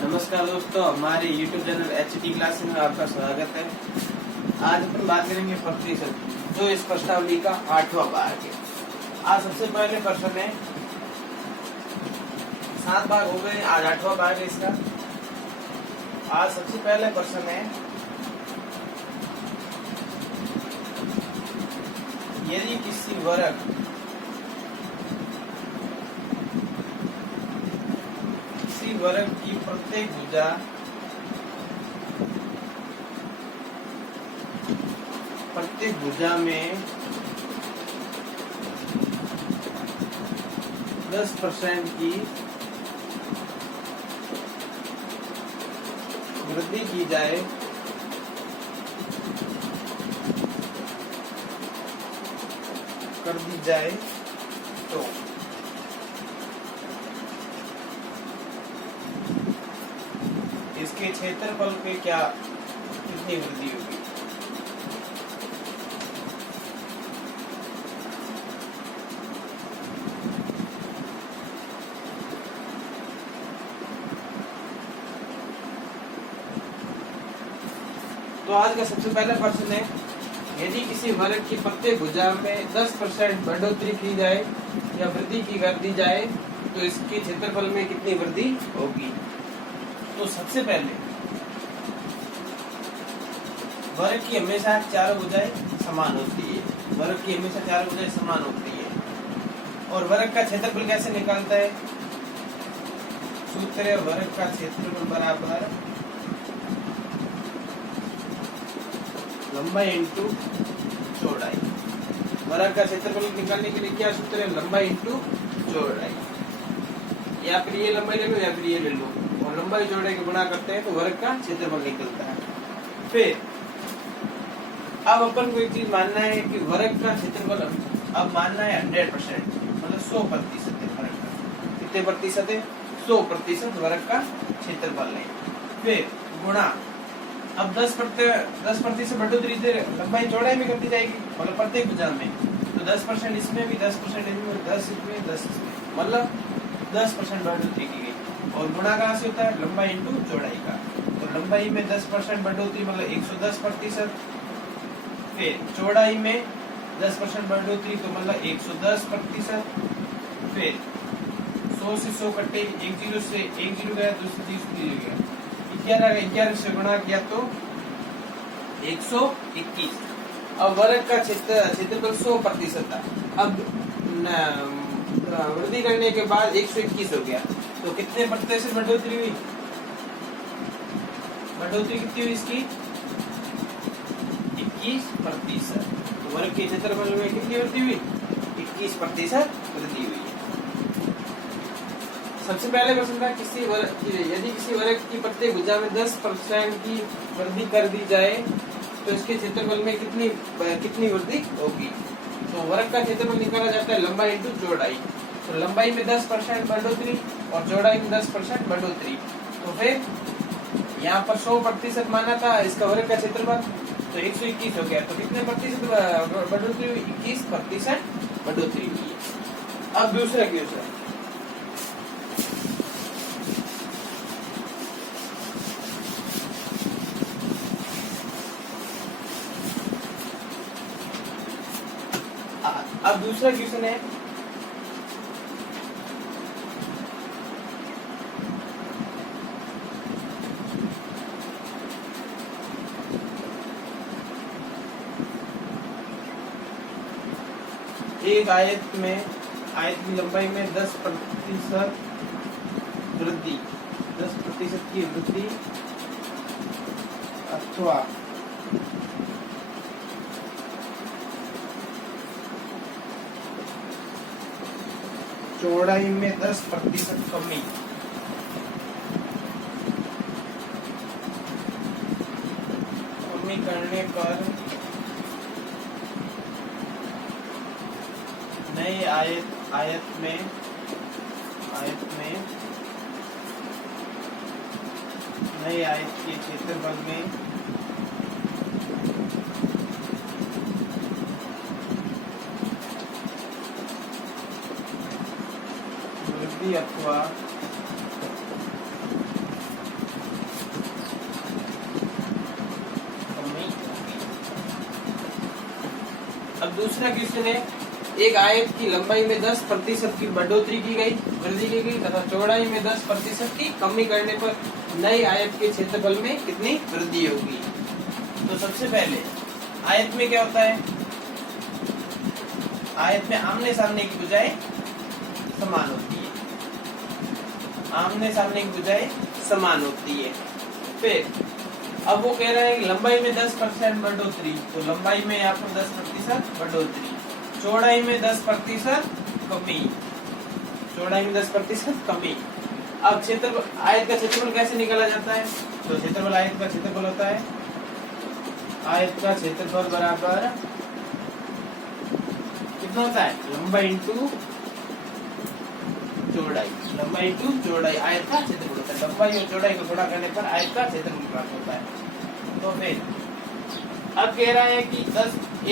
नमस्कार दोस्तों, हमारे YouTube चैनल HT क्लासेस में आपका स्वागत है। आज अपन बात करेंगे प्रतिशत, जो इस प्रश्नावली का 8वां भाग है। आज सबसे पहले प्रश्न है, 7 भाग हो गए, आज 8वां भाग है इसका। आज सबसे पहले प्रश्न है, यदि किसी वर्ग की प्रत्येक भुजा में 10% की वृद्धि की जाए कर दी जाए तो इसके क्षेत्रफल पे कितनी वृद्धि होगी। तो आज का सबसे पहला प्रश्न है, यदि किसी वर्ग की प्रत्येक भुजा में 10% बढ़ोतरी की जाए या वृद्धि की कर दी जाए तो इसके क्षेत्रफल में कितनी वृद्धि होगी। तो सबसे पहले वर्ग की हमेशा चारों भुजाएं समान होती है। वर्ग की हमेशा चारों भुजाएं समान होती है। और वर्ग का क्षेत्रफल कैसे निकालता है? सूत्र है, वर्ग का क्षेत्रफल बराबर लंबाई इंटू चौड़ाई। वर्ग का क्षेत्रफल निकालने के लिए क्या सूत्र है? लंबाई इंटू चौड़ाई। या फिर ये लंबाई ले लो या फिर ये ले लो, और लंबाई चौड़ाई को गुणा करते हैं तो वर्ग का क्षेत्रफल निकलता है। फिर अब अपन को एक चीज मानना है कि वर्ग का क्षेत्रफल अब मानना है 100%, मतलब 100% है वर्ग का। कितने प्रतिशत है? 100% वर्ग का क्षेत्रफल है। फिर गुणा, अब 10% बढ़ोतरी से लंबाई चौड़ाई में करती जाएगी, मतलब प्रत्येक भुजा में। तो 10% इसमें भी, 10% इसमें, 10 इसमें, 10 इसमें, मतलब 10% बढ़ोतरी की गई। और गुणा कहाँ से होता है? लंबाई इंटू चौड़ाई का। तो लंबाई में 10% बढ़ोतरी मतलब 110%। फिर चौड़ाई में 10% बढ़ोतरी तो मतलब 110%। फिर 100 से 100 कटे, एक जीरो से एक जीरो गया, दूसरे जीरो गया, 11 से गुणा किया तो 121। अब वर्ग का क्षेत्रफल 100% था। अब वृद्धि करने के बाद 121 हो गया, तो कितने प्रतिशत बढ़ोतरी हुई? बढ़ोतरी कितनी हुई इसकी? 21%। तो वर्ग के क्षेत्रफल में कितनी वृद्धि हुई? 21% वृद्धि हुई। सबसे पहले प्रश्न था, यदि किसी वर्ग की प्रत्येक भुजा में 10% की वृद्धि कर दी जाए तो इसके क्षेत्रफल में कितनी वृद्धि होगी। तो वर्ग का क्षेत्रफल निकाला जाता है लंबाई इंटू चौड़ाई। तो लंबाई में 10% बढ़ोतरी और चौड़ाई में 10% बढ़ोतरी। तो फिर यहाँ पर 100% माना था इसका वर्ग का क्षेत्रफल, तो 121 हो गया। तो कितने प्रतिशत बढ़ोतरी हुई? 21% बढ़ोतरी हुई। अब दूसरा क्वेश्चन, अब दूसरा क्वेश्चन है, एक आयत की लंबाई में 10% वृद्धि, 10% की वृद्धि अथवा चौड़ाई में 10% कमी करने पर नई आयत में नई आयत के क्षेत्रफल में वृद्धि अथवा कमी। अब दूसरा क्वेश्चन है, एक आयत की लंबाई में 10% की बढ़ोतरी की गई, वृद्धि की गई तथा चौड़ाई में 10% की कमी करने पर नई आयत के क्षेत्रफल में कितनी वृद्धि होगी। तो सबसे पहले आयत में क्या होता है, आयत में आमने सामने की भुजाएं समान होती है, आमने सामने की भुजाएं समान होती है। फिर अब वो कह रहा है कि लंबाई में 10% बढ़ोतरी, तो लंबाई में यहाँ पर 10% बढ़ोतरी, चौड़ाई में 10% कमी, चौड़ाई में 10% कमी। अब क्षेत्रफल, आयत का क्षेत्रफल कैसे निकाला जाता है, तो क्षेत्रफल आयत का क्षेत्रफल होता है, आयत का क्षेत्रफल बराबर कितना होता है, लंबाई इंटू चौड़ाई, लंबाई इंटू चौड़ाई आयत का क्षेत्रफल होता है। लंबाई और चौड़ाई को गुणा करने पर आयत का क्षेत्रफल प्राप्त होता है। तो फिर अब कह रहा है कि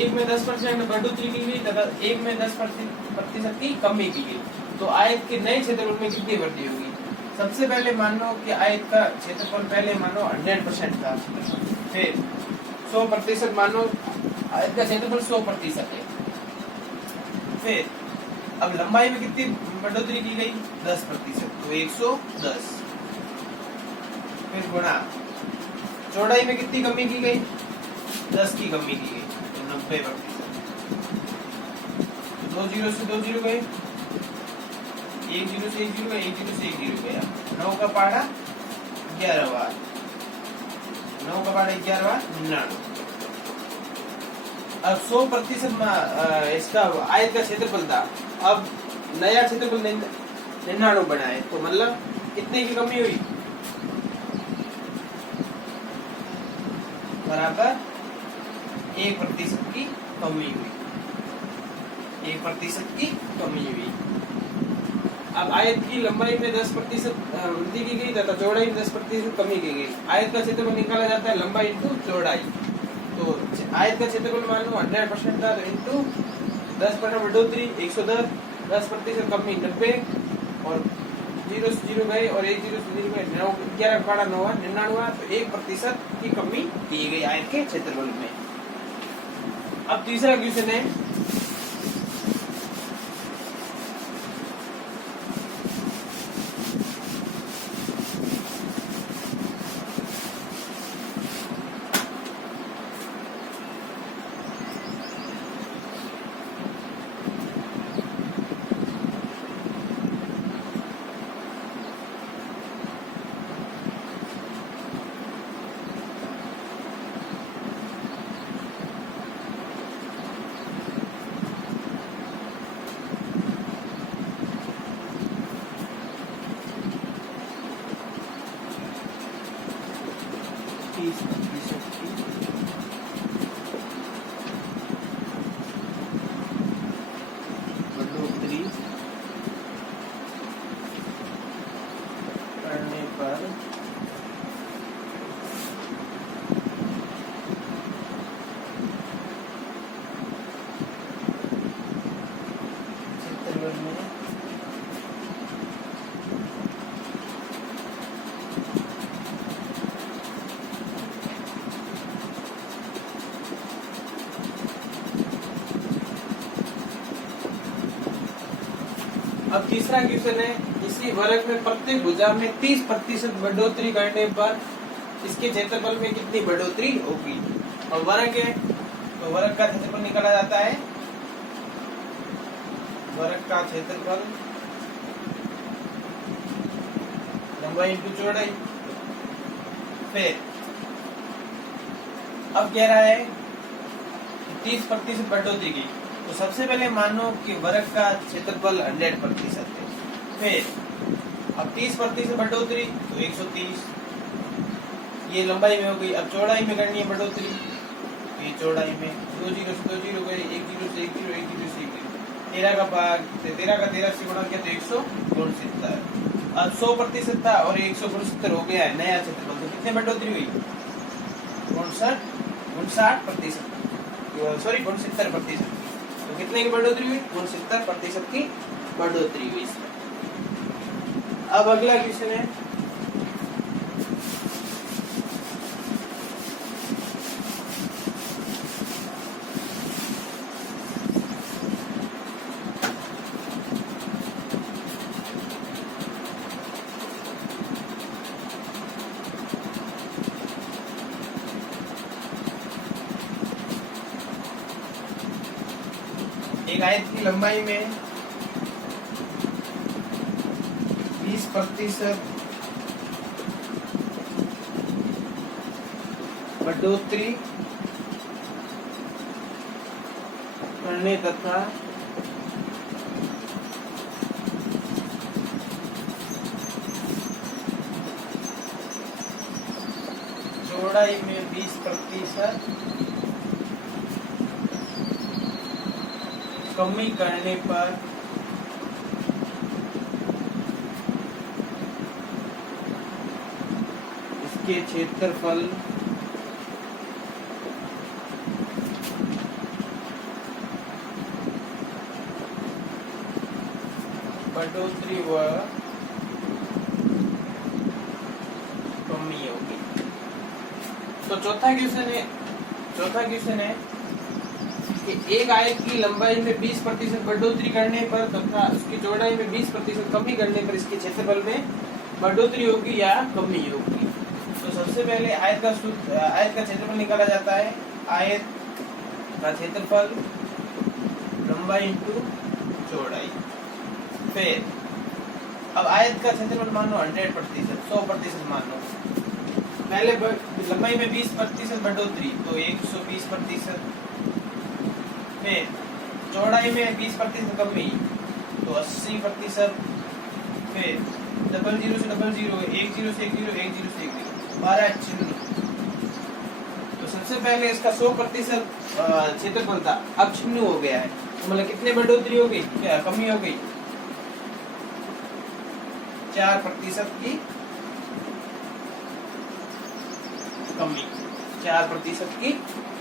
1 में 10% बढ़ोतरी की गई तथा 1 में 10% की कमी की गई, तो आयत के नए क्षेत्रफल में कितनी वृद्धि होगी। सबसे पहले मान लो कि आयत का क्षेत्रफल पहले मानो 100% था, फिर 100% मानो आयत का क्षेत्रफल 100% है। फिर अब लंबाई में कितनी बढ़ोतरी की गई, 10%, तो 110, फिर गुणा चौड़ाई में कितनी कमी की गई, 10 की कमी की गई, तो 90%। 2 जीरो से 2 जीरो गए, 1 जीरो से 1 जीरो गया, 1 जीरो से 1 जीरो गया, 9 का पहाड़ा 11 बार, 9 का पहाड़ा 11 बार 99। अब 100% इसका आयत का क्षेत्रफल था, अब नया क्षेत्रफल 99 बना है, तो मतलब कितने की कमी हुई, बराबर 1% की कमी हुई, 1% की कमी हुई। अब आयत की लंबाई में 10% वृद्धि की गई तथा चौड़ाई में 10% कमी की गई। आयत का क्षेत्रफल निकाला जाता है लंबाई इंटू चौड़ाई, तो आयत का क्षेत्रफल मान लो 100% था, तो इंटू 10% बढ़ोतरी 110, 10% कमी 90, और 0 से 0 गए और 1 0 से 0 गए, 11 का 9 99, तो 1% की कमी की गई आयत के क्षेत्रफल में। अब तीसरा क्वेश्चन है, बढ़ोतरी करने पर क्षेत्रफल में अब तीसरा क्वेश्चन है, इसी वर्ग में प्रत्येक भुजा में 30% बढ़ोतरी करने पर इसके क्षेत्रफल में कितनी बढ़ोतरी होगी। और वर्ग है तो वर्ग का क्षेत्रफल निकाला जाता है, वर्ग का क्षेत्रफल लंबाई इंटू चौड़ाई। फिर अब कह रहा है 30% बढ़ोतरी की, तो सबसे पहले मानो कि वर्ग का क्षेत्रफल 100% है, फिर अब 30% बढ़ोतरी तो 130, ये लंबाई में हो गई। अब चौड़ाई में करनी है बढ़ोतरी, ये चौड़ाई में 2 जीरो से 2 जीरो गए, 1 जीरो से 1 जीरो, 1 जीरो से 1 जीरो, 13 का भाग 13 से गुणा किया तो 169। अब 100% था और 169 हो गया है नया क्षेत्रफल, तो कितने बढ़ोतरी हुई, 59%, सॉरी 69%। तो कितने की बढ़ोतरी हुई, 69% की बढ़ोतरी हुई इसमें। अब अगला क्वेश्चन है एक आयत की लंबाई में 20% बढ़ोतरी करने तथा चौड़ाई में 20% कमी करने पर इसके क्षेत्रफल बढ़ोतरी व कमी होगी। तो चौथा क्वेश्चन है कि एक आयत की लंबाई में 20% बढ़ोतरी करने पर तथा उसकी चौड़ाई में 20% कमी करने पर इसके क्षेत्रफल में बढ़ोतरी होगी या कमी होगी। तो सबसे पहले आयत का क्षेत्रफल निकाला जाता है। आयत का क्षेत्रफल लंबाई इंटू चौड़ाई। फिर अब आयत का क्षेत्रफल मान लो 100%, 100% मान लो। पहले लंबाई में 20% बढ़ोतरी तो 120%। फिर चौड़ाई में 20% कमी तो 80%। फिर 00 से 00, 10 से 10, 10 से 10, 12 चिन्ह। तो सबसे पहले इसका 100% क्षेत्रफल था, अब छिन्न हो गया है। तो मतलब कितने बढ़ोतरी हो गई, क्या कमी हो गई? 4% की कमी, 4% की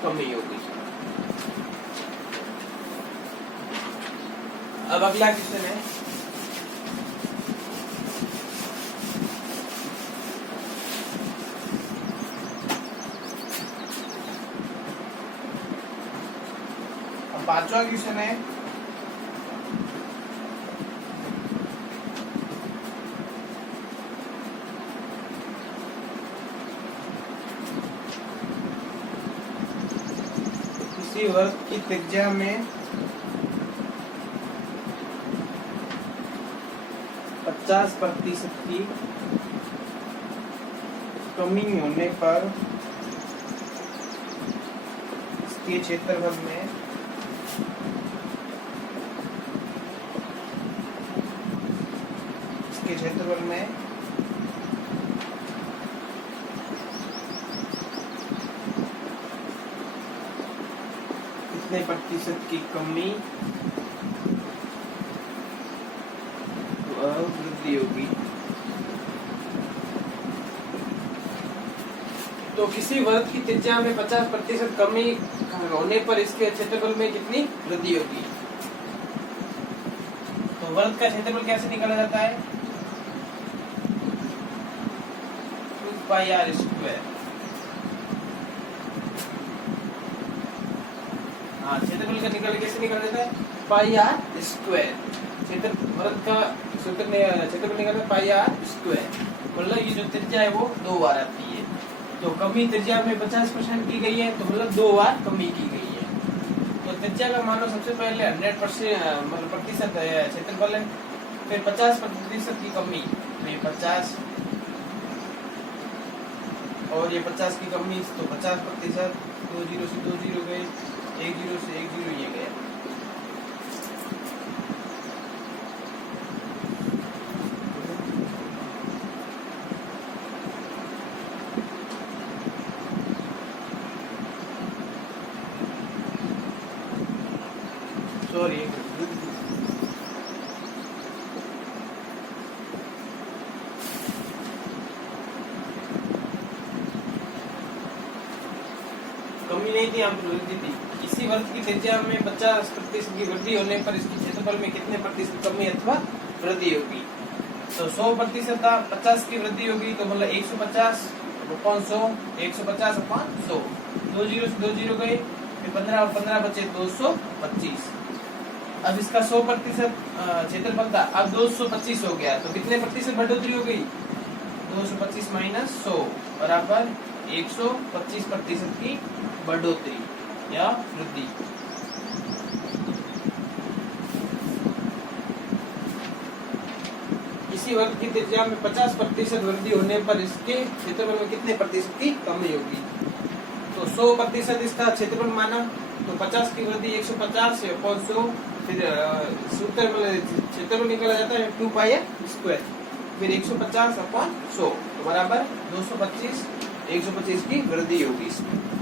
कमी हो गई। अब अगला क्वेश्चन है अब पांचवा क्वेश्चन है किसी वर्ग की त्रिज्या में 50% की कमी होने पर इसके क्षेत्रफल में कितने प्रतिशत की कमी वृद्धि होगी। तो किसी वर्ग की त्रिज्या में 50% कमी होने पर इसके क्षेत्रफल में कितनी वृद्धि होगी। तो वर्ग का क्षेत्रफल कैसे निकाला जाता है? 2πr²। हाँ, क्षेत्रफल का कैसे निकाला जाता है? πr²। वर्ग का क्षेत्रफल निकालना πr²। मतलब ये जो त्रिज्या है वो 2 बार आती है। तो कमी त्रिज्या में 50% की गई है, तो मतलब 2 बार कमी की गई है। तो त्रिज्या का मान लो सबसे पहले 100% मतलब प्रतिशत क्षेत्रफल है। फिर 50% की कमी, तो ये 50 और ये 50 की कमी, तो 50%। 2 0 से 2 0 गए, 1 0 से 1 0 ये गया। सॉरी, कमी नहीं थी, हम वृद्धि थी। इसी वर्ग की त्रिज्या में 50% की वृद्धि होने पर इसके क्षेत्रफल में कितने प्रतिशत कमी अथवा वृद्धि होगी। तो 100% था, 50 की वृद्धि होगी तो मतलब 150 अपॉन 100, 150 अपॉन 100, 2 जीरो से 2 जीरो गए, फिर 15 और 15 बचे 225। अब इसका 100% क्षेत्रफल था, अब 225 हो गया तो कितने प्रतिशत बढ़ोतरी हो गई? 225 माइनस 100 बराबर 125% की बढ़ोतरी या वृद्धि। इसी वर्ग की त्रिज्या में 50% वृद्धि होने पर इसके क्षेत्रफल में कितने प्रतिशत की कमी होगी? तो 100% इसका क्षेत्रफल माना, तो 50 की वृद्धि 150 से अपॉन 100, फिर सूत्र क्षेत्रफल निकाला जाता है 2 पाई स्क्वायर, फिर 150 अपॉन 100 तो बराबर 225, 125 की वृद्धि होगी इसमें।